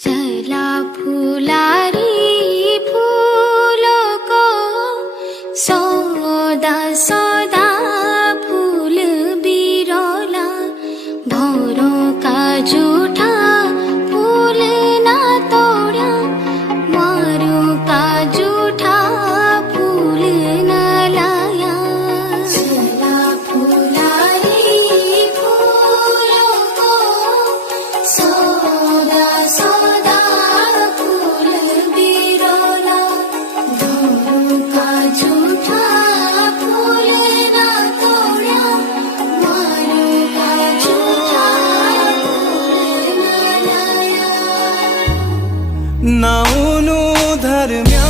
चला फुलारी फूलों को सौदा सौदा फूल बिरोला भौरों का झूठा फूल ना तोड़ा मारों का झूठा फूल ना लाया। चला फुलारी फूलों को सौदा सौदा फूल बिरोला भौरों का झूठा फूल ना तोड़ा मारों का झूठा फूल ना लाया। नाऊनु धर्म्या